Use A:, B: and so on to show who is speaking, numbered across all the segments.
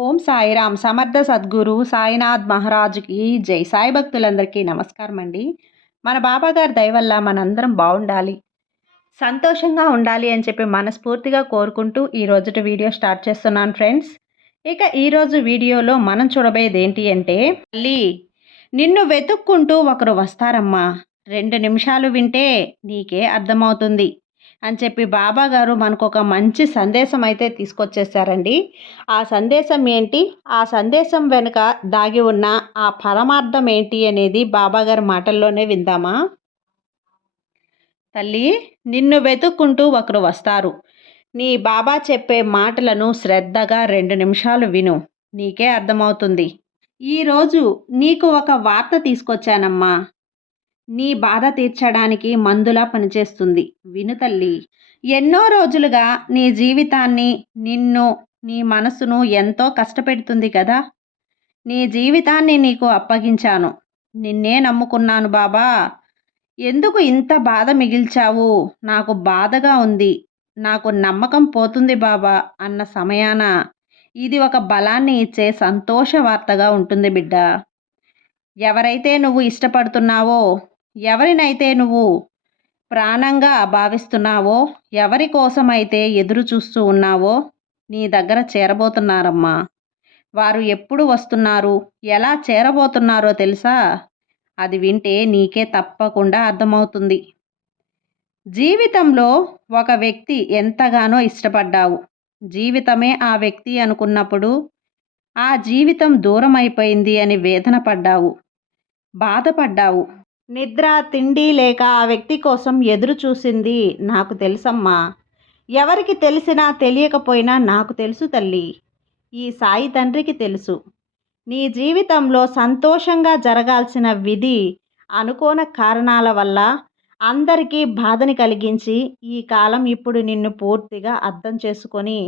A: ఓం సాయిరామ్. సమర్థ సద్గురు సాయినాథ్ మహారాజుకి జై. సాయి భక్తులందరికీ నమస్కారం అండి మన బాబాగారి దయవల్ల మనందరం బాగుండాలి. సంతోషంగా ఉండాలి అని చెప్పి మనస్ఫూర్తిగా కోరుకుంటూ ఈ రోజుటి వీడియో స్టార్ట్ చేస్తున్నాను ఫ్రెండ్స్. ఇక ఈరోజు వీడియోలో మనం చూడబోయేది ఏంటి అంటే మళ్ళీ నిన్ను వెతుక్కుంటూ ఒకరు వస్తారమ్మా. రెండు నిమిషాలు వింటే నీకే అర్థమవుతుంది. అని చెప్పి బాబా గారు మనకు ఒక మంచి సందేశం అయితే తీసుకొచ్చేసారండి. ఆ సందేశం ఏంటి? ఆ సందేశం వెనుక దాగి ఉన్న ఆ పరమార్థం ఏంటి అనేది బాబా గారి మాటల్లోనే విందామా? తల్లి నిన్ను వెతుక్కుంటూ ఒకరు వస్తారు. నీ బాబా చెప్పే మాటలను శ్రద్ధగా రెండు నిమిషాలు విను. నీకే అర్థమవుతుంది. ఈరోజు నీకు ఒక వార్త తీసుకొచ్చానమ్మా. నీ బాధ తీర్చడానికి మందులా పనిచేస్తుంది. విను తల్లి. ఎన్నో రోజులుగా నీ జీవితాన్ని నిన్ను నీ మనసును ఎంతో కష్టపెడుతుంది కదా? నీ జీవితాన్ని నీకు అప్పగించాను. నిన్నే నమ్ముకున్నాను బాబా. ఎందుకు ఇంత బాధ మిగిల్చావు? నాకు బాధగా ఉంది. నాకు నమ్మకం పోతుంది బాబా అన్న సమయాన. ఇది ఒక బలాన్ని ఇచ్చే సంతోష వార్తగా ఉంటుంది బిడ్డ. ఎవరైతే నువ్వు ఇష్టపడుతున్నావో ఎవరినైతే నువ్వు ప్రాణంగా భావిస్తున్నావో ఎవరి కోసమైతే ఎదురు చూస్తూ ఉన్నావో నీ దగ్గర చేరబోతున్నారమ్మా. వారు ఎప్పుడు వస్తున్నారు? ఎలా చేరబోతున్నారో తెలుసా? అది వింటే నీకే తప్పకుండా అర్థమవుతుంది. జీవితంలో ఒక వ్యక్తి ఎంతగానో ఇష్టపడ్డావు. జీవితమే ఆ వ్యక్తి అనుకున్నప్పుడు ఆ జీవితం దూరం అయిపోయింది అని వేదన పడ్డావు. బాధపడ్డావు. నిద్ర తిండి లేక ఆ వ్యక్తి కోసం ఎదురు చూసింది నాకు తెలుసమ్మా. ఎవరికి తెలిసినా తెలియకపోయినా నాకు తెలుసు తల్లి. ఈ సాయి తండ్రికి తెలుసు. నీ జీవితంలో సంతోషంగా జరగాల్సిన విధి అనుకోన కారణాల వల్ల అందరికీ బాధని కలిగించి ఈ కాలం ఇప్పుడు నిన్ను పూర్తిగా అర్థం చేసుకొని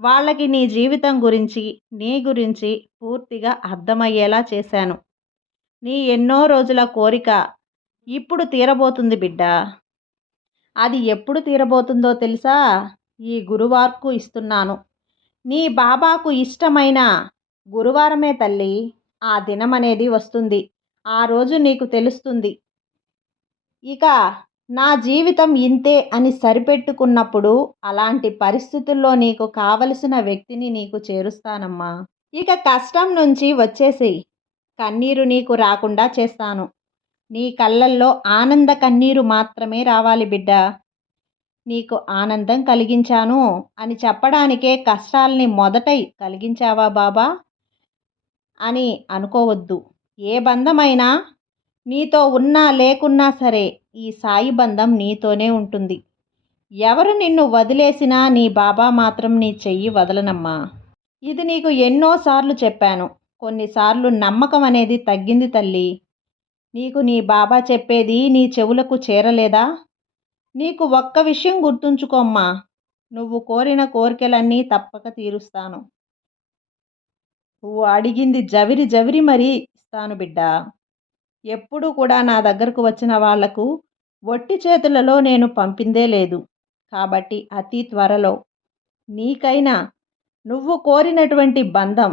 A: వాళ్ళకి నీ జీవితం గురించి నీ గురించి పూర్తిగా అర్థమయ్యేలా చేశాను. నీ ఎన్నో రోజుల కోరిక ఇప్పుడు తీరబోతుంది బిడ్డ. అది ఎప్పుడు తీరబోతుందో తెలుసా? ఈ గురువార్కు ఇస్తున్నాను. నీ బాబాకు ఇష్టమైన గురువారమే తల్లి. ఆ దినం అనేది వస్తుంది. ఆ రోజు నీకు తెలుస్తుంది. ఇక నా జీవితం ఇంతే అని సరిపెట్టుకున్నప్పుడు అలాంటి పరిస్థితుల్లో నీకు కావలసిన వ్యక్తిని నీకు చేరుస్తానమ్మా. ఇక కష్టం నుంచి వచ్చేసి కన్నీరు నీకు రాకుండా చేస్తాను. నీ కళ్ళల్లో ఆనంద కన్నీరు మాత్రమే రావాలి బిడ్డ. నీకు ఆనందం కలిగించాను అని చెప్పడానికే కష్టాల్ని మొదటై కలిగించావా బాబా? అని అనుకోవద్దు. ఏ బంధమైనా నీతో ఉన్నా లేకున్నా సరే ఈ సాయి బంధం నీతోనే ఉంటుంది. ఎవరు నిన్ను వదిలేసినా నీ బాబా మాత్రం నీ చెయ్యి వదలనమ్మా. ఇది నీకు ఎన్నోసార్లు చెప్పాను. కొన్నిసార్లు నమ్మకం అనేది తగ్గింది తల్లి. నీకు నీ బాబా చెప్పేది నీ చెవులకు చేరలేదా? నీకు ఒక్క విషయం గుర్తుంచుకోమ్మా. నువ్వు కోరిన కోరికలన్నీ తప్పక తీరుస్తాను. నువ్వు అడిగింది జవిరి జవిరి మరీ ఇస్తాను బిడ్డ. ఎప్పుడు కూడా నా దగ్గరకు వచ్చిన వాళ్ళకు ఒట్టి చేతులలో నేను పంపిందే లేదు. కాబట్టి అతి త్వరలో. నీకైనా నువ్వు కోరినటువంటి బంధం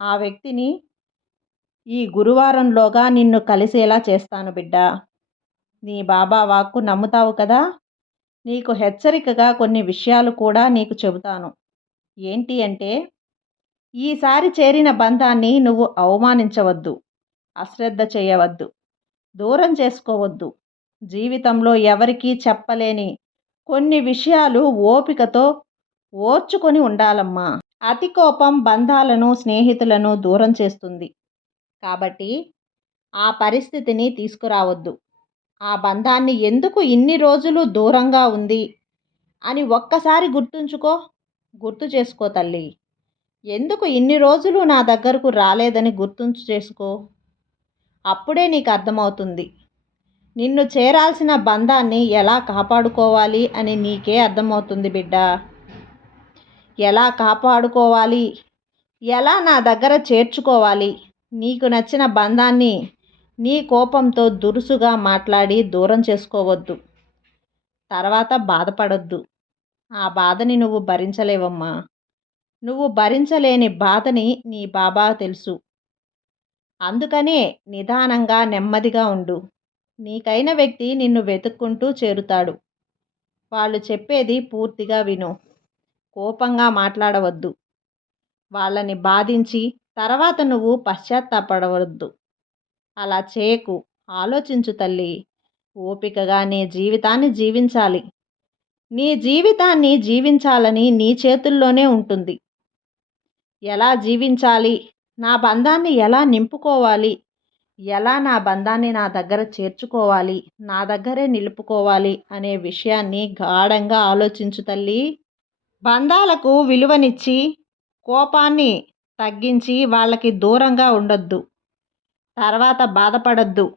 A: ఆ వ్యక్తిని ఈ గురువారంలోగా నిన్ను కలిసేలా చేస్తాను బిడ్డ. నీ బాబా వాక్కు నమ్ముతావు కదా? నీకు హెచ్చరికగా కొన్ని విషయాలు కూడా నీకు చెబుతాను. ఏంటి అంటే ఈసారి చేరిన బంధాన్ని నువ్వు అవమానించవద్దు అశ్రద్ధ చేయవద్దు దూరం చేసుకోవద్దు. జీవితంలో ఎవరికీ చెప్పలేని కొన్ని విషయాలు ఓపికతో ఓర్చుకొని ఉండాలమ్మా. అతి కోపం బంధాలను స్నేహితులను దూరం చేస్తుంది. కాబట్టి ఆ పరిస్థితిని తీసుకురావద్దు. ఆ బంధాన్ని ఎందుకు ఇన్ని రోజులు దూరంగా ఉంది? అని ఒక్కసారి గుర్తుంచుకో గుర్తు చేసుకో తల్లి. ఎందుకు ఇన్ని రోజులు నా దగ్గరకు రాలేదని గుర్తుంచు చేసుకో? అప్పుడే నీకు అర్థమవుతుంది. నిన్ను చేరాల్సిన బంధాన్ని ఎలా కాపాడుకోవాలి అని నీకే అర్థమవుతుంది బిడ్డ. ఎలా కాపాడుకోవాలి? ఎలా నా దగ్గర చేర్చుకోవాలి? నీకు నచ్చిన బంధాన్ని నీ కోపంతో దురుసుగా మాట్లాడి దూరం చేసుకోవద్దు. తర్వాత బాధపడొద్దు. ఆ బాధని నువ్వు భరించలేవమ్మా. నువ్వు భరించలేని బాధని నీ బాబా తెలుసు. అందుకనే నిదానంగా నెమ్మదిగా ఉండు. నీకైన వ్యక్తి నిన్ను వెతుక్కుంటూ చేరుతాడు. వాళ్ళు చెప్పేది పూర్తిగా విను. కోపంగా మాట్లాడవద్దు. వాళ్ళని బాధించి తర్వాత నువ్వు పశ్చాత్తాపడవద్దు. అలా చేయకు. ఆలోచించు తల్లి. ఓపికగా నీ జీవితాన్ని జీవించాలి. నీ జీవితాన్ని జీవించాలని నీ చేతుల్లోనే ఉంటుంది. ఎలా జీవించాలి? నా బంధాన్ని ఎలా నింపుకోవాలి? ఎలా నా బంధాన్ని నా దగ్గర చేర్చుకోవాలి? నా దగ్గరే నిలుపుకోవాలి అనే విషయాన్ని గాఢంగా ఆలోచించు తల్లి. బంధాలకు విలువనిచ్చి కోపాన్ని తగ్గించి వాళ్ళకి దూరంగా ఉండొద్దు. తర్వాత బాధపడద్దు.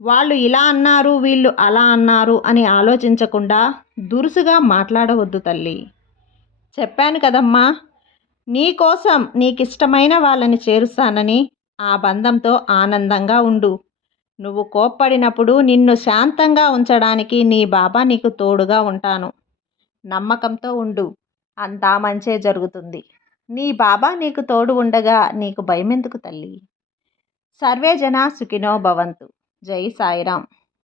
A: వాళ్ళు ఇలా అన్నారు వీళ్ళు అలా అన్నారు అని ఆలోచించకుండా దురుసుగా మాట్లాడవద్దు తల్లి. చెప్పాను కదమ్మా నీకోసం నీకిష్టమైన వాళ్ళని చేరుస్తానని ఆ బంధంతో ఆనందంగా ఉండు. నువ్వు కోప్పడినప్పుడు నిన్ను శాంతంగా ఉంచడానికి నీ బాబా నీకు తోడుగా ఉంటాను. నమ్మకంతో ఉండు. అంతా మంచే జరుగుతుంది. నీ బాబా నీకు తోడు ఉండగా నీకు భయమెందుకు తల్లి? సర్వే జనా సుఖినో భవంతు. జై సాయిరామ్.